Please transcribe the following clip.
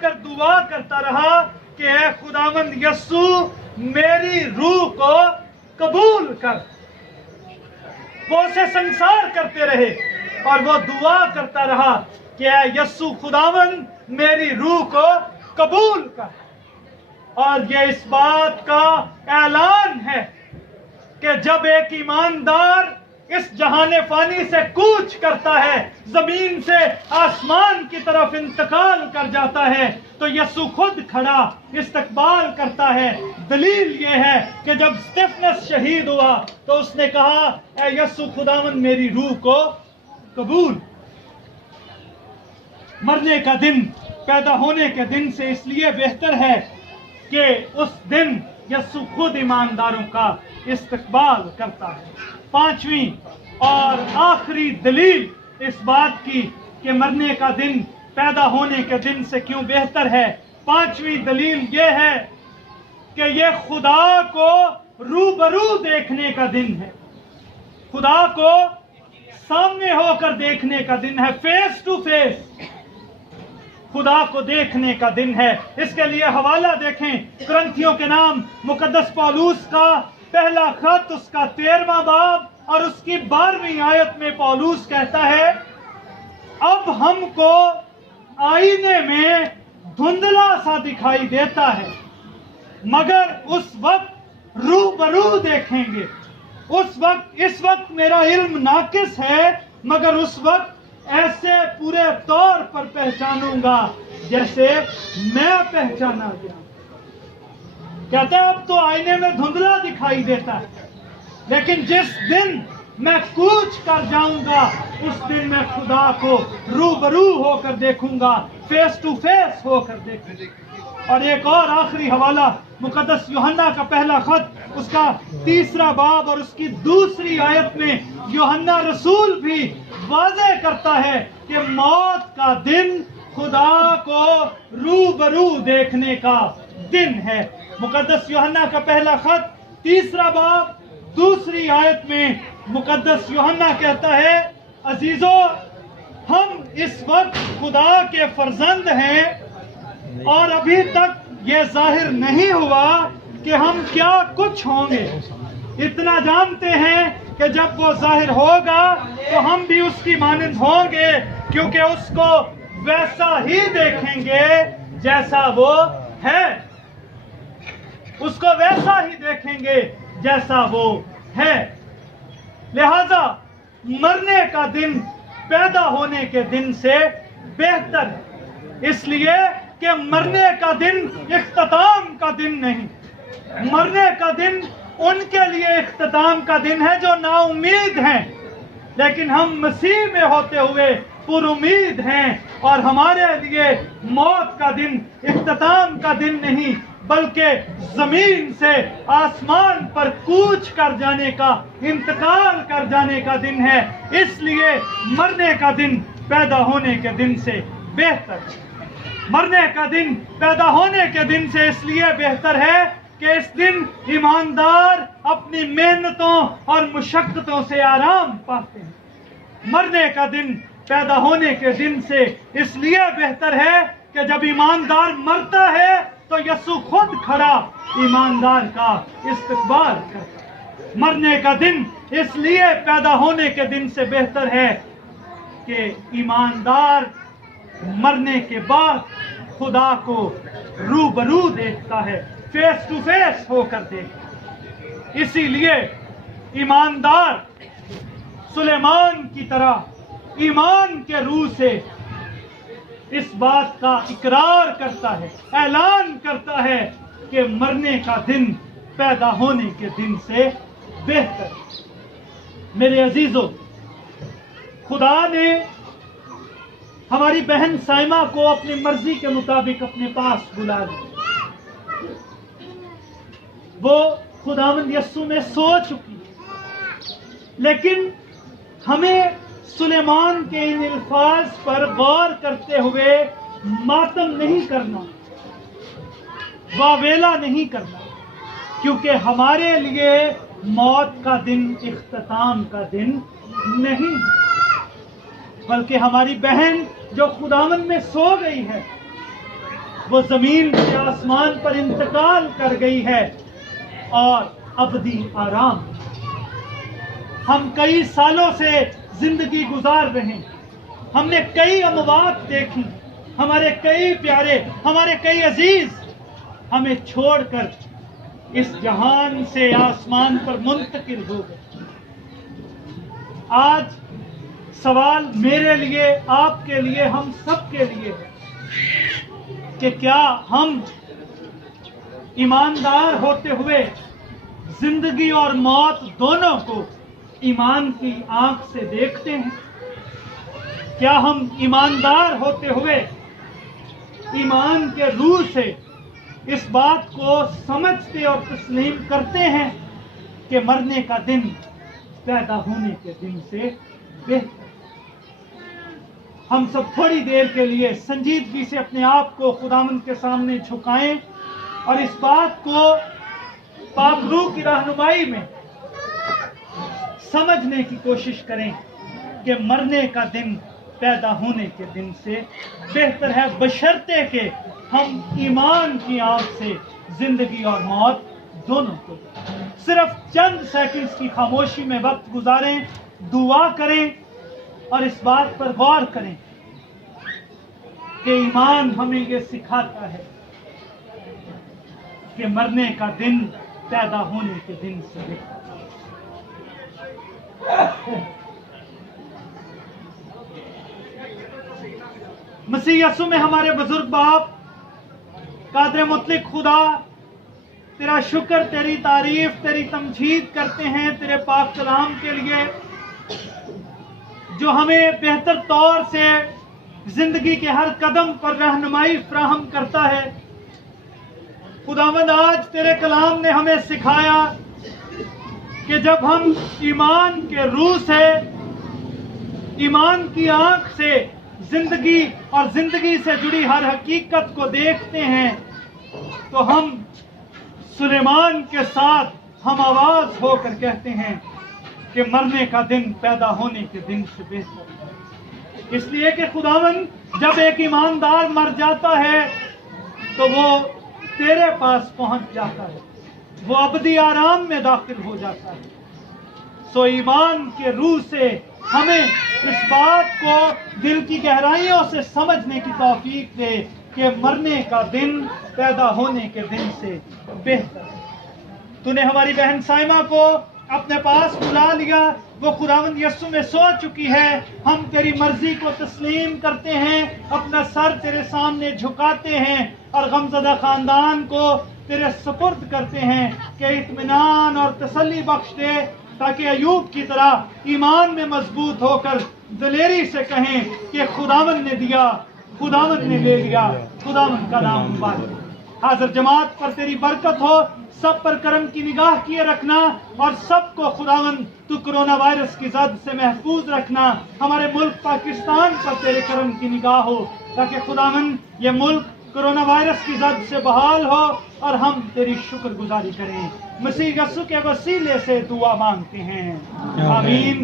کر دعا کرتا رہا کہ اے خداوند یسوع میری روح کو قبول کر. وہ اسے سنسار کرتے رہے اور وہ دعا کرتا رہا کہ اے یسوع خداوند میری روح کو قبول کر. اور یہ اس بات کا اعلان ہے کہ جب ایک ایماندار اس جہان فانی سے کوچ کرتا ہے، زمین سے آسمان کی طرف انتقال کر جاتا ہے، تو یسوع خود کھڑا استقبال کرتا ہے. دلیل یہ ہے کہ جب اسٹیفنس شہید ہوا تو اس نے کہا اے یسوع خداوند میری روح کو قبول. مرنے کا دن پیدا ہونے کے دن سے اس لیے بہتر ہے کہ اس دن یسوع خود ایمانداروں کا استقبال کرتا ہے. پانچویں اور آخری دلیل اس بات کی کہ مرنے کا دن پیدا ہونے کے دن سے کیوں بہتر ہے، پانچویں دلیل یہ ہے کہ یہ خدا کو روبرو دیکھنے کا دن ہے. خدا کو سامنے ہو کر دیکھنے کا دن ہے، فیس ٹو فیس خدا کو دیکھنے کا دن ہے. اس کے لیے حوالہ دیکھیں کرنتھیوں کے نام مقدس پولوس کا پہلا خط، اس کا 13واں باب اور اس کی 12ویں آیت میں پولوس کہتا ہے اب ہم کو آئینے میں دھندلا سا دکھائی دیتا ہے مگر اس وقت روبرو دیکھیں گے. اس وقت میرا علم ناقص ہے مگر اس وقت ایسے پورے طور پر پہچانوں گا جیسے میں پہچانا گیا. کہتا ہے اب تو آئینے میں دھندلا دکھائی دیتا ہے لیکن جس دن میں کوچ کر جاؤں گا اس دن میں خدا کو روبرو ہو کر دیکھوں گا، فیس ٹو فیس ہو کر دیکھوں گا. اور ایک اور آخری حوالہ مقدس یوحنا کا پہلا خط، اس کا 3واں باب اور اس کی 2 آیت میں یوحنا رسول بھی واضح کرتا ہے کہ موت کا دن خدا کو روبرو دیکھنے کا دن ہے. مقدس یوحنا کا پہلا خط 3واں باب 2 آیت میں مقدس یوحنا کہتا ہے عزیزو ہم اس وقت خدا کے فرزند ہیں اور ابھی تک یہ ظاہر نہیں ہوا کہ ہم کیا کچھ ہوں گے. اتنا جانتے ہیں کہ جب وہ ظاہر ہوگا تو ہم بھی اس کی مانند ہوں گے کیونکہ اس کو ویسا ہی دیکھیں گے جیسا وہ ہے. اس کو ویسا ہی دیکھیں گے جیسا وہ ہے. لہذا مرنے کا دن پیدا ہونے کے دن سے بہتر ہے، اس لیے کہ مرنے کا دن اختتام کا دن نہیں. مرنے کا دن ان کے لیے اختتام کا دن ہے جو نا امید ہیں، لیکن ہم مسیح میں ہوتے ہوئے پر امید ہیں اور ہمارے لیے موت کا دن اختتام کا دن نہیں بلکہ زمین سے آسمان پر کوچ کر جانے کا، انتقال کر جانے کا دن ہے. اس لیے مرنے کا دن پیدا ہونے کے دن سے بہتر ہے. مرنے کا دن پیدا ہونے کے دن سے اس لیے بہتر ہے کہ اس دن ایماندار اپنی محنتوں اور مشقتوں سے آرام پاتے ہیں. مرنے کا دن پیدا ہونے کے دن سے اس لیے بہتر ہے کہ جب ایماندار مرتا ہے تو یسوع خود کھڑا ایماندار کا استقبال کرتا ہے. مرنے کا دن اس لیے پیدا ہونے کے دن سے بہتر ہے کہ ایماندار مرنے کے بعد خدا کو روبرو دیکھتا ہے، فیس ٹو فیس ہو کر دیکھتا ہے. اسی لیے ایماندار سلیمان کی طرح ایمان کے روح سے اس بات کا اقرار کرتا ہے، اعلان کرتا ہے کہ مرنے کا دن پیدا ہونے کے دن سے بہتر ہے. میرے عزیزو، خدا نے ہماری بہن سائمہ کو اپنی مرضی کے مطابق اپنے پاس بلا لیا. وہ خداوند یسوع میں سو چکی ہے، لیکن ہمیں سلیمان کے ان الفاظ پر غور کرتے ہوئے ماتم نہیں کرنا، واویلا نہیں کرنا، کیونکہ ہمارے لیے موت کا دن اختتام کا دن نہیں، بلکہ ہماری بہن جو خداوند میں سو گئی ہے وہ زمین سے آسمان پر انتقال کر گئی ہے اور ابدی آرام۔ ہم کئی سالوں سے زندگی گزار رہے ہیں، ہم نے کئی اموات دیکھی، ہمارے کئی پیارے، ہمارے کئی عزیز ہمیں چھوڑ کر اس جہان سے آسمان پر منتقل ہو گئے۔ آج سوال میرے لیے، آپ کے لیے، ہم سب کے لیے ہے کہ کیا ہم ایماندار ہوتے ہوئے زندگی اور موت دونوں کو ایمان کی آنکھ سے دیکھتے ہیں؟ کیا ہم ایماندار ہوتے ہوئے ایمان کے روح سے اس بات کو سمجھتے اور تسلیم کرتے ہیں کہ مرنے کا دن پیدا ہونے کے دن سے بہتر؟ ہم سب تھوڑی دیر کے لیے سنجیدگی سے اپنے آپ کو خداوند کے سامنے جھکائیں اور اس بات کو پاک روح کی رہنمائی میں سمجھنے کی کوشش کریں کہ مرنے کا دن پیدا ہونے کے دن سے بہتر ہے، بشرطے کہ ہم ایمان کی آنکھ سے زندگی اور موت دونوں کو صرف چند سیکنڈز کی خاموشی میں وقت گزاریں، دعا کریں اور اس بات پر غور کریں کہ ایمان ہمیں یہ سکھاتا ہے کہ مرنے کا دن پیدا ہونے کے دن سے بہتر۔ مسیح یسوع میں ہمارے بزرگ باپ، قادر مطلق خدا، تیرا شکر، تیری تعریف، تیری تمجید کرتے ہیں تیرے پاک کلام کے لیے جو ہمیں بہتر طور سے زندگی کے ہر قدم پر رہنمائی فراہم کرتا ہے۔ خداوند، آج تیرے کلام نے ہمیں سکھایا کہ جب ہم ایمان کے روح سے، ایمان کی آنکھ سے زندگی اور زندگی سے جڑی ہر حقیقت کو دیکھتے ہیں تو ہم سلیمان کے ساتھ ہم آواز ہو کر کہتے ہیں کہ مرنے کا دن پیدا ہونے کے دن سے بہتر ہے۔ اس لیے کہ خداوند، جب ایک ایماندار مر جاتا ہے تو وہ تیرے پاس پہنچ جاتا ہے، وہ ابدی آرام میں داخل ہو جاتا ہے۔ سو ایمان کے روح سے ہمیں اس بات کو دل کی گہرائیوں سے سمجھنے کی توفیق دے کہ مرنے کا دن پیدا ہونے کے دن سے بہتر ہے۔ تو نے ہماری بہن سائمہ کو اپنے پاس بلا لیا، وہ خداوند یسوع میں سو چکی ہے۔ ہم تیری مرضی کو تسلیم کرتے ہیں، اپنا سر تیرے سامنے جھکاتے ہیں اور غمزدہ خاندان کو تیرے سپرد کرتے ہیں کہ اطمینان اور تسلی بخش دے تاکہ ایوب کی طرح ایمان میں مضبوط ہو کر دلیری سے کہیں کہ خداوند نے دیا، خداوند نے لے لیا، خداوند کا نام مبارک۔ حاضر جماعت پر تیری برکت ہو، سب پر کرم کی نگاہ کیے رکھنا اور سب کو خداوند تو کرونا وائرس کی زد سے محفوظ رکھنا۔ ہمارے ملک پاکستان پر تیرے کرم کی نگاہ ہو تاکہ خداوند یہ ملک کرونا وائرس کی زد سے بحال ہو اور ہم تیری شکر گزاری کریں۔ مسیح یسوع کے وسیلے سے دعا مانگتے ہیں، آمین۔